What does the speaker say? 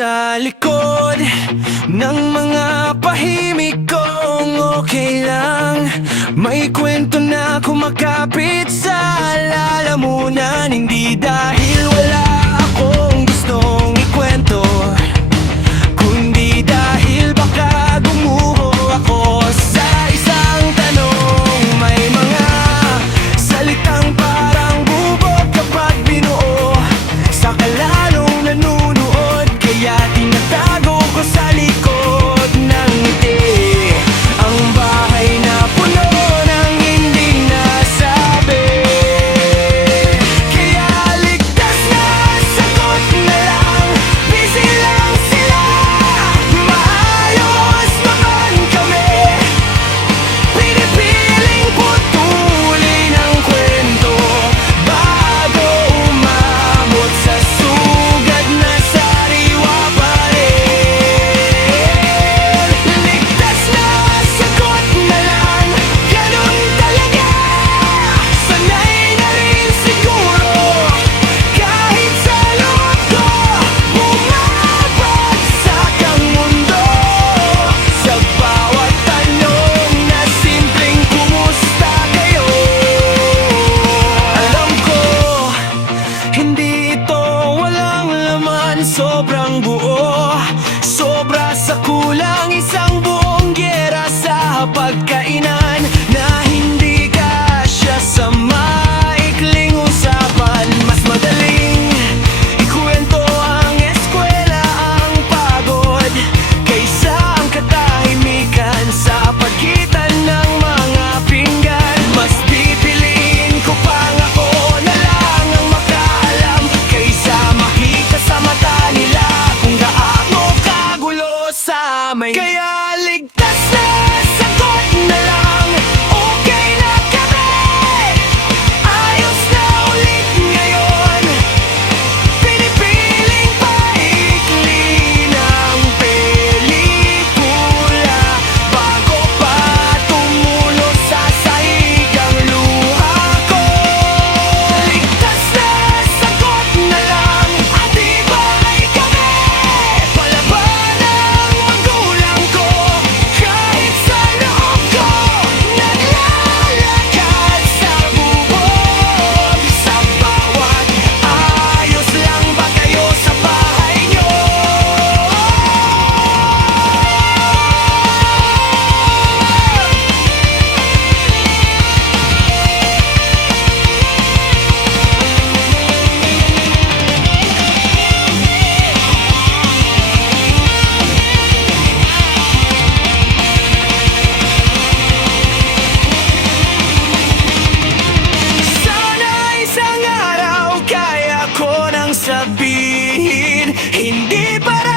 Sa likod ng mga pahimik kong okay lang, may kwento na kumakapit sa lalamunan. Hindi dahil wala akong gustong ikwento, kundi dahil baka gumuho ako sa isang tanong. May mga salitang parang bubog kapag binuo sa kalalong nanunood, kaya tinatago ko sa likod ng ngiti ang bahay na puno ng hindi nasabi. Kaya ligtas na sagot na lang, busy lang sila, maayos naman kami. Pinipiling putulin ang kwento bago umabot sa sugat na sariwa pa rin. Ligtas na sagot na lang, ganun talaga. Sanay na rin siguro, kahit sa loob ko bumabagsak ang mundo. Sa bawat tanong na simpleng kumusta kayo, alam ko, hindi ito walang laman, sobrang buo. Sobra sa kulang, isang buong giyera sa pagkainan na hindi kasya sa maikling usapan. Mas madaling ikwento ang eskwela, ang pagod, kaysa ang katahimikan sa pagitan ng mga pinggan. Mas pipiliin ko pang ako na lang ang makaalam, kaysa makita sa mata nila kung gaano kagulo sa amin. Kaya ligtas na sagot na lang, okay na kami. Ayos na ulit ngayon, pinipiling paikli ng pelikula bago pa tumulo sa sahig ang luha ko. Ligtas na sagot na lang, atibay kami. Palaban ang magulang ko, kahit sa loob ko naglalakad sa bubog. Sa bawat ayos lang ba kayo sa bahay nyo? Sana isang araw kaya ko nang sabihin, hindi para